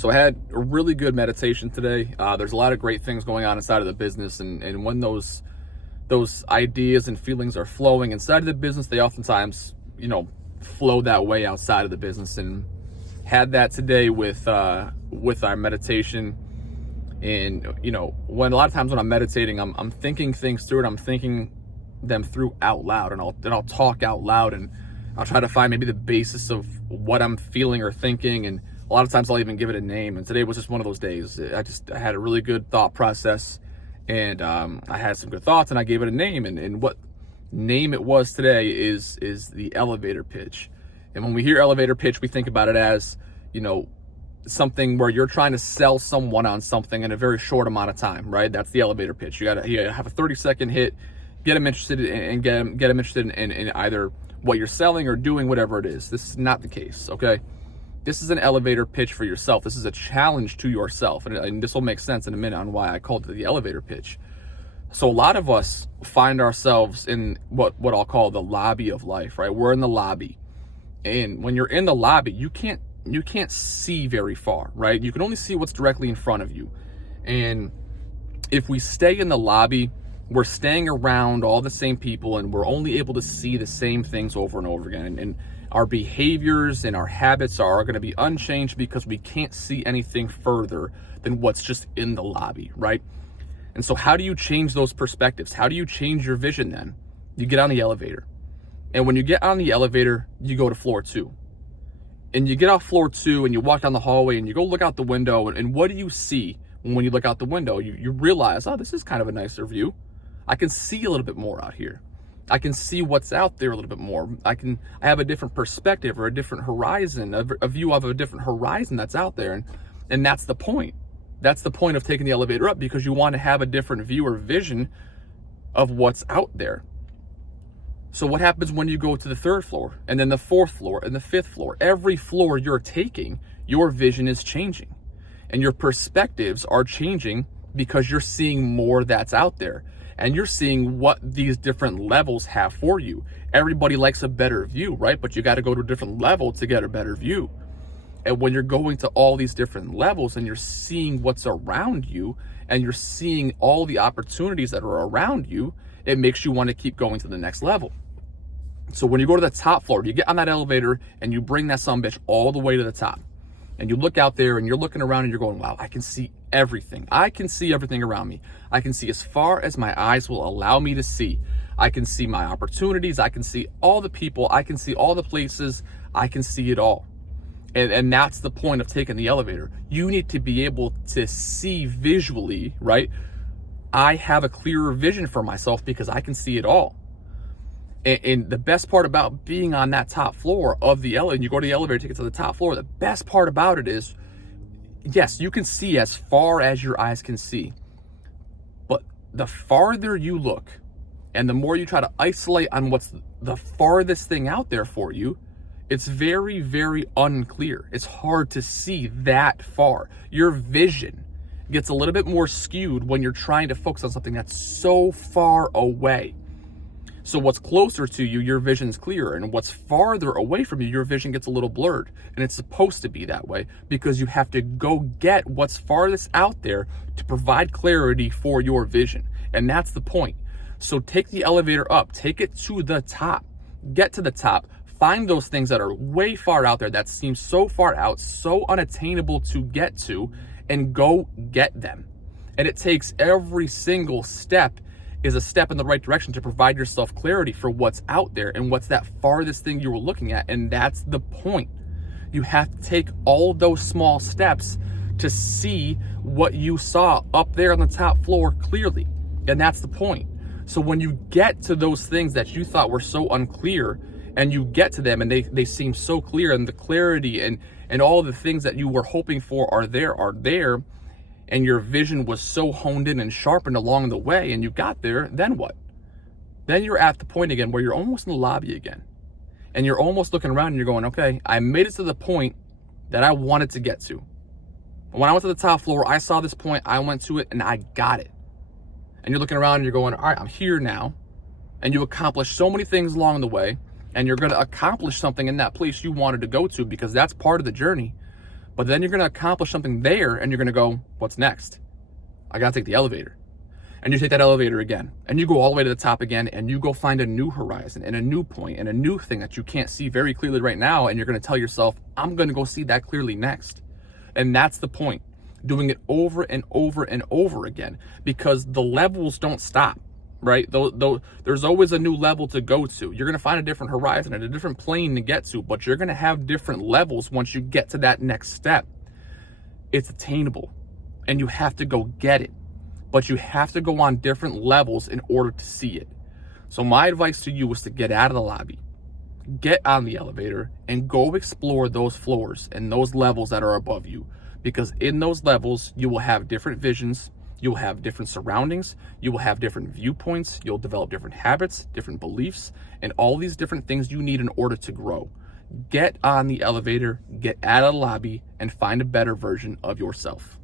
So I had a really good meditation today. There's a lot of great things going on inside of the business, and when those ideas and feelings are flowing inside of the business, they oftentimes, flow that way outside of the business. And had that today with our meditation. And when a lot of times when I'm meditating, I'm thinking things through, and I'm thinking them through out loud, and I'll talk out loud, and I'll try to find maybe the basis of what I'm feeling or thinking, and a lot of times I'll even give it a name. And today was just one of those days. I had a really good thought process, and I had some good thoughts, and I gave it a name. And what name it was today is the elevator pitch. And when we hear elevator pitch, we think about it as, something where you're trying to sell someone on something in a very short amount of time, right? That's the elevator pitch. You gotta have a 30-second hit, get them interested and get them interested in either what you're selling or doing whatever it is. This is not the case, okay? This is an elevator pitch for yourself. This is a challenge to yourself. And this will make sense in a minute on why I called it the elevator pitch. So a lot of us find ourselves in what I'll call the lobby of life, right? We're in the lobby. And when you're in the lobby, you can't see very far, right? You can only see what's directly in front of you. And if we stay in the lobby, we're staying around all the same people, and we're only able to see the same things over and over again. And our behaviors and our habits are going to be unchanged because we can't see anything further than what's just in the lobby, right? And so how do you change those perspectives? How do you change your vision then? You get on the elevator. And when you get on the elevator, you go to floor 2. And you get off floor 2 and you walk down the hallway and you go look out the window. And what do you see when you look out the window? You realize, oh, this is kind of a nicer view. I can see a little bit more out here. I can see what's out there a little bit more. I have a different perspective or a different horizon, a view of a different horizon that's out there. And that's the point. That's the point of taking the elevator up, because you want to have a different view or vision of what's out there. So what happens when you go to the 3rd floor, and then the 4th floor, and the 5th floor? Every floor you're taking, your vision is changing. And your perspectives are changing because you're seeing more that's out there. And you're seeing what these different levels have for you. Everybody likes a better view, right? But you got to go to a different level to get a better view. And when you're going to all these different levels and you're seeing what's around you, and you're seeing all the opportunities that are around you, it makes you want to keep going to the next level. So when you go to the top floor, you get on that elevator and you bring that sumbitch all the way to the top. And you look out there and you're looking around and you're going, wow, I can see everything. I can see everything around me. I can see as far as my eyes will allow me to see. I can see my opportunities. I can see all the people. I can see all the places. I can see it all. And that's the point of taking the elevator. You need to be able to see visually, right? I have a clearer vision for myself because I can see it all. And the best part about being on that top floor of the elevator, and you go to the elevator to get to the top floor, the best part about it is, yes, you can see as far as your eyes can see. But the farther you look, and the more you try to isolate on what's the farthest thing out there for you, it's very, very unclear. It's hard to see that far. Your vision gets a little bit more skewed when you're trying to focus on something that's so far away. So what's closer to you, your vision's clearer, and what's farther away from you, your vision gets a little blurred. And it's supposed to be that way because you have to go get what's farthest out there to provide clarity for your vision. And that's the point. So take the elevator up, take it to the top, get to the top, find those things that are way far out there that seem so far out, so unattainable to get to, and go get them. And it takes every single step is a step in the right direction to provide yourself clarity for what's out there and what's that farthest thing you were looking at. And that's the point. You have to take all those small steps to see what you saw up there on the top floor clearly. And that's the point. So when you get to those things that you thought were so unclear, and you get to them and they seem so clear, and the clarity and all the things that you were hoping for are there, and your vision was so honed in and sharpened along the way, and you got there, then what? Then you're at the point again where you're almost in the lobby again. And you're almost looking around and you're going, okay, I made it to the point that I wanted to get to. When I went to the top floor, I saw this point, I went to it, and I got it. And you're looking around and you're going, all right, I'm here now. And you accomplished so many things along the way, and you're going to accomplish something in that place you wanted to go to, because that's part of the journey. But then you're going to accomplish something there and you're going to go, what's next? I got to take the elevator. And you take that elevator again, and you go all the way to the top again, and you go find a new horizon and a new point and a new thing that you can't see very clearly right now. And you're going to tell yourself, I'm going to go see that clearly next. And that's the point. Doing it over and over and over again, because the levels don't stop, right? Though there's always a new level to go to. You're going to find a different horizon and a different plane to get to, but you're going to have different levels once you get to that next step. It's attainable, and you have to go get it. But you have to go on different levels in order to see it. So my advice to you is to get out of the lobby, get on the elevator, and go explore those floors and those levels that are above you. Because in those levels, you will have different visions, you will have different surroundings, you will have different viewpoints, you'll develop different habits, different beliefs, and all these different things you need in order to grow. Get on the elevator, get out of the lobby, and find a better version of yourself.